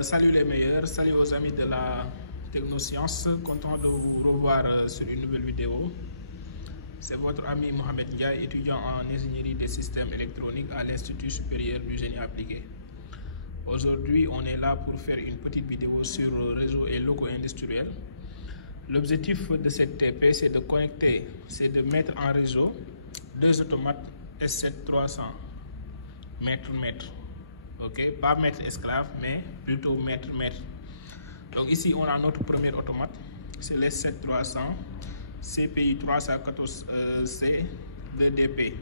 Salut les meilleurs, salut aux amis de la technoscience, content de vous revoir sur une nouvelle vidéo. C'est votre ami Mohamed Ndiaye, étudiant en ingénierie des systèmes électroniques à l'Institut supérieur du génie appliqué. Aujourd'hui, on est là pour faire une petite vidéo sur réseau et locaux industriels. L'objectif de cette TP, c'est de connecter, c'est de mettre en réseau deux automates S7-300 mètre-mètre. Ok, pas maître esclave, mais plutôt maître-maître. Donc ici, on a notre premier automate, c'est le S7-300 CPI 314C de DP.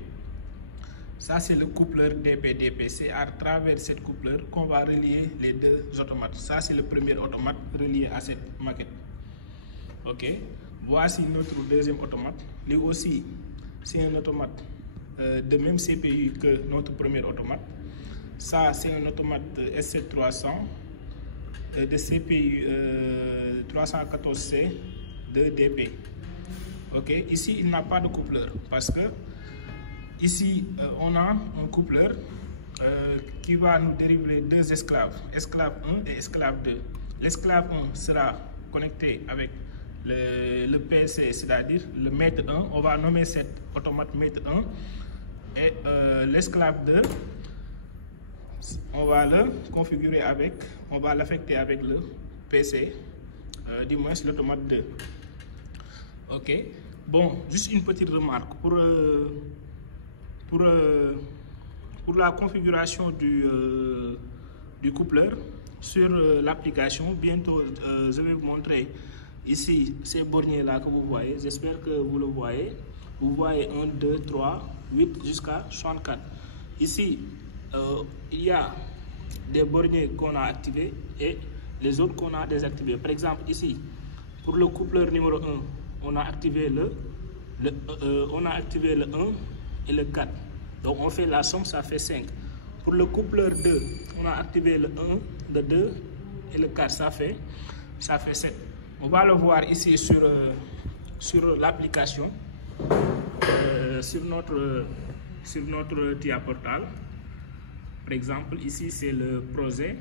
Ça, c'est le coupleur DP-DP. C'est à travers cette coupleur qu'on va relier les deux automates. Ça, c'est le premier automate relié à cette maquette. Ok, voici notre deuxième automate. Lui aussi, c'est un automate de même CPU que notre premier automate. Ça, c'est un automate S7-300 de CPU 314C de DP. Ok, ici, il n'a pas de coupleur parce que ici, on a un coupleur qui va nous dériver deux esclaves, esclave 1 et esclave 2. L'esclave 1 sera connecté avec le PC, c'est-à-dire le maître 1. On va nommer cet automate maître 1 et l'esclave 2. On va le configurer avec, on va l'affecter avec le PC, du moins l'automate 2. Ok, bon, juste une petite remarque pour la configuration du coupleur sur l'application. Bientôt, je vais vous montrer ici ces borniers là que vous voyez. J'espère que vous le voyez. Vous voyez 1, 2, 3, 8 jusqu'à 64. Ici, il y a des borniers qu'on a activés et les autres qu'on a désactivés. Par exemple, ici, pour le coupleur numéro 1, on a activé le 1 et le 4. Donc, on fait la somme, ça fait 5. Pour le coupleur 2, on a activé le 1, le 2 et le 4, ça fait 7. On va le voir ici sur l'application, sur notre TIA Portal. Par exemple, ici, c'est le projet.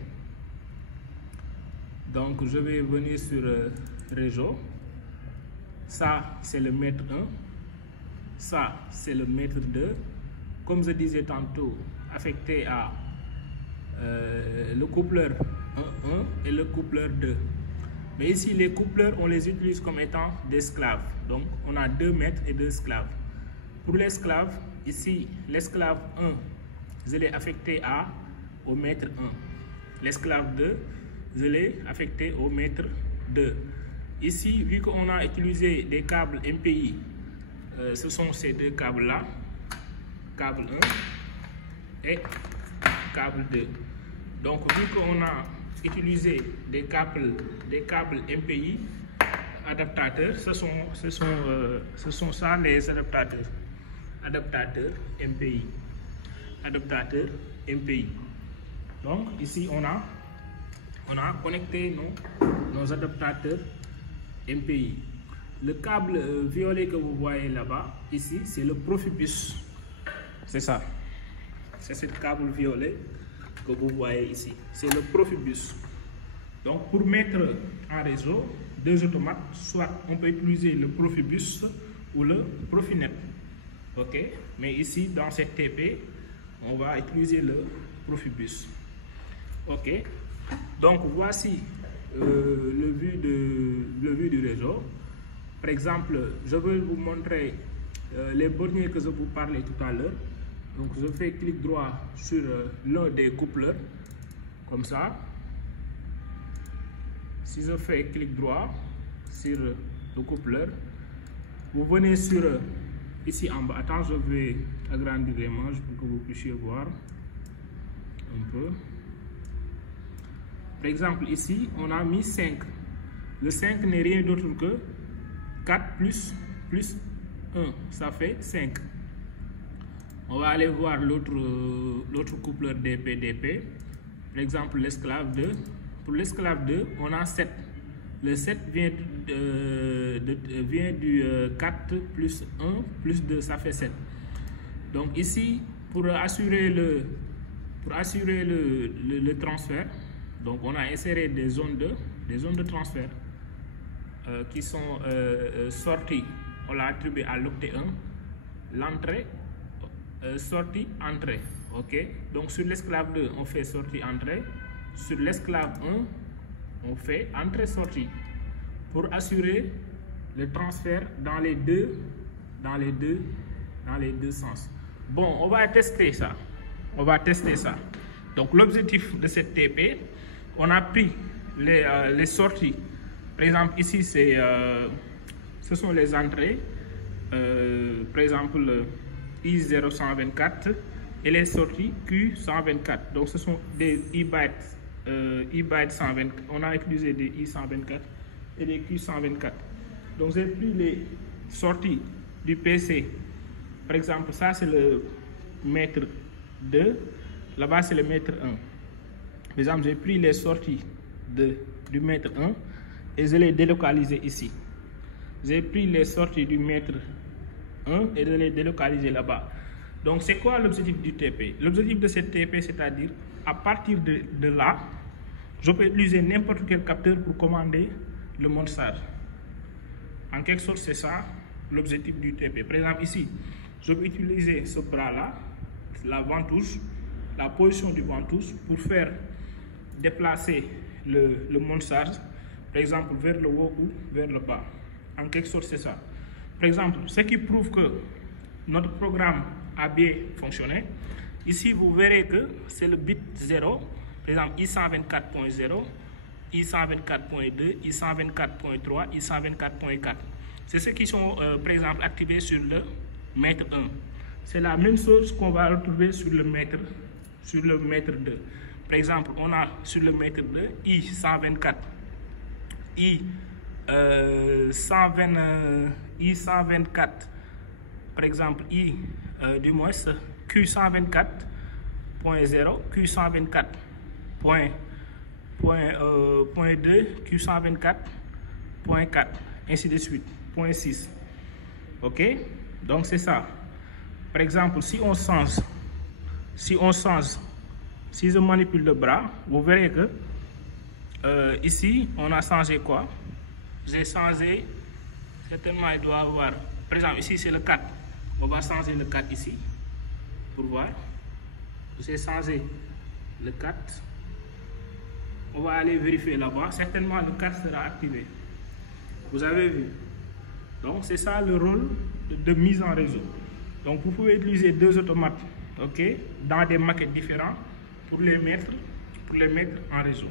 Donc, je vais venir sur réseau. Ça, c'est le maître 1. Ça, c'est le maître 2. Comme je disais tantôt, affecté à le coupleur 1 et le coupleur 2. Mais ici, les coupleurs, on les utilise comme étant des esclaves. Donc, on a deux maîtres et deux esclaves. Pour l'esclave, ici, l'esclave 1, je l'ai affecté au maître 1. L'esclave 2, je l'ai affecté au maître 2. Ici, vu qu'on a utilisé des câbles MPI, ce sont ces deux câbles-là, câble 1 et câble 2. Donc, vu qu'on a utilisé des câbles MPI adaptateurs, ce sont ça les adaptateurs MPI. Adaptateur MPI. Donc ici on a connecté nos adaptateurs MPI. Le câble violet que vous voyez là-bas, ici, c'est le Profibus. C'est ça. C'est ce câble violet que vous voyez ici. C'est le Profibus. Donc pour mettre en réseau deux automates, soit on peut utiliser le Profibus ou le Profinet. Ok. Mais ici dans cette TP, on va utiliser le Profibus. Ok, donc voici le vue du réseau. Par exemple, je vais vous montrer les borniers que je vous parlais tout à l'heure. Donc je fais clic droit sur l'un des coupleurs, comme ça. Si je fais clic droit sur le coupleur, vous venez sur ici en bas. Attends, je vais agrandir les manches pour que vous puissiez voir un peu. Par exemple, ici, on a mis 5. Le 5 n'est rien d'autre que 4 plus 1. Ça fait 5. On va aller voir l'autre coupleur DP-DP. Par exemple, l'esclave 2. Pour l'esclave 2, on a 7. Le 7 vient du 4 plus 1 plus 2, ça fait 7. Donc ici, pour assurer le transfert, Donc on a inséré des zones de transfert qui sont sorties, on l'a attribué à l'octet 1, l'entrée, sortie, entrée. Ok, donc sur l'esclave 2, on fait sortie-entrée, sur l'esclave 1, on fait entrée-sortie pour assurer le transfert dans les deux sens. Bon, on va tester ça. Donc l'objectif de cette TP, on a pris les sorties. Par exemple, ici, ce sont les entrées. Par exemple, I0124 et les sorties Q124. Donc, ce sont des I-bytes 124. On a utilisé des I124 et des Q124. Donc, j'ai pris les sorties du PC. Par exemple, ça, c'est le mètre 2. Là-bas, c'est le mètre 1. Par exemple, j'ai pris les sorties du mètre 1 et je les délocalisé ici. J'ai pris les sorties du mètre 1 et je les délocalisé là-bas. Donc, c'est quoi l'objectif du TP? L'objectif de cette TP, c'est-à-dire, à partir de là, je peux utiliser n'importe quel capteur pour commander le montage. En quelque sorte, c'est ça l'objectif du TP. Par exemple, ici, je peux utiliser ce bras-là, la ventouse, la position du ventouse pour faire déplacer le montage, par exemple, vers le haut ou vers le bas. En quelque sorte, c'est ça. Par exemple, ce qui prouve que notre programme a bien fonctionné, ici, vous verrez que c'est le bit 0, par exemple, I124.0, I124.2, I124.3, I124.4. C'est ceux qui sont, par exemple, activés sur le mètre 1. C'est la même chose qu'on va retrouver sur le mètre 2. Par exemple, on a sur le mètre 2 I124, I124, par exemple, Q124.0, Q124.2, Q124.4, ainsi de suite, point 6. Ok, donc c'est ça. Par exemple, si je manipule le bras, vous verrez que ici, on a changé quoi? J'ai changé, certainement il doit avoir, par exemple ici c'est le 4, on va changer le 4 ici, pour voir. J'ai changé le 4, on va aller vérifier là-bas, certainement le 4 sera activé. Vous avez vu? Donc c'est ça le rôle de mise en réseau. Donc vous pouvez utiliser deux automates, ok, dans des maquettes différentes pour les mettre en réseau.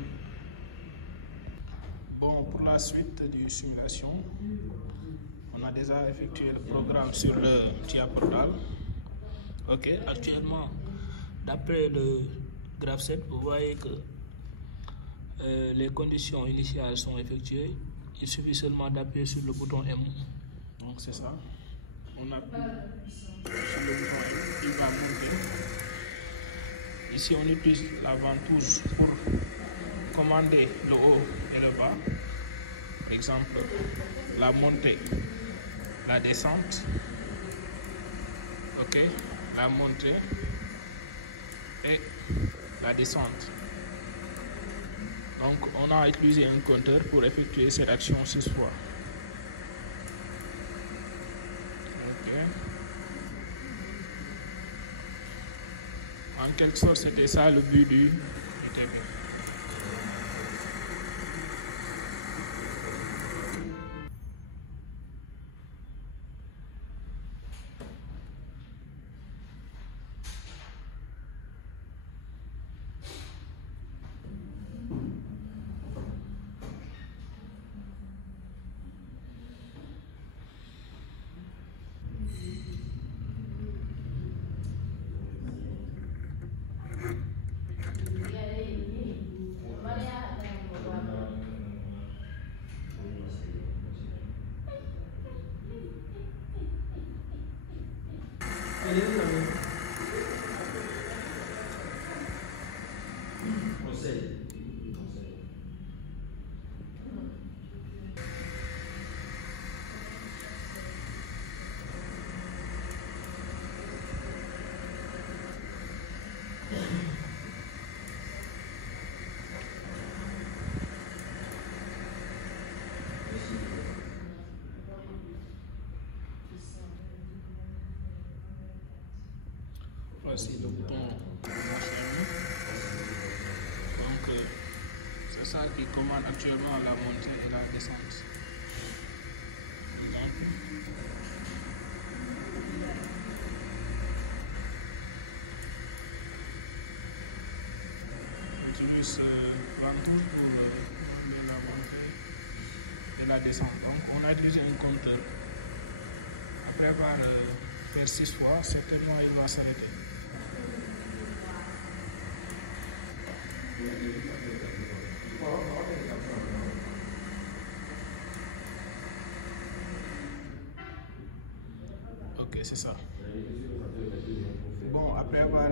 Bon, pour la suite du simulation, on a déjà effectué le programme sur le TIA Portal. Ok, actuellement, d'après le graph 7, vous voyez que les conditions initiales sont effectuées. Il suffit seulement d'appuyer sur le bouton M. Donc c'est ça. On appuie sur le bouton M, il va monter. Ici, on utilise la ventouse pour commander le haut et le bas. Par exemple, la montée, la descente. Ok, la montée et la descente. Donc, on a utilisé un compteur pour effectuer cette action 6 fois. En quelque sorte, c'était ça le but du TP. Voici le bouton d'enchaînement. Donc, c'est ça qui commande actuellement la montée et la descente. Donc, j'utilise ce planton pour la montée et la descente. Donc, on a utilisé un compteur. Après avoir fait 6 fois, certainement il va s'arrêter. Ok, c'est ça. Bon, après avoir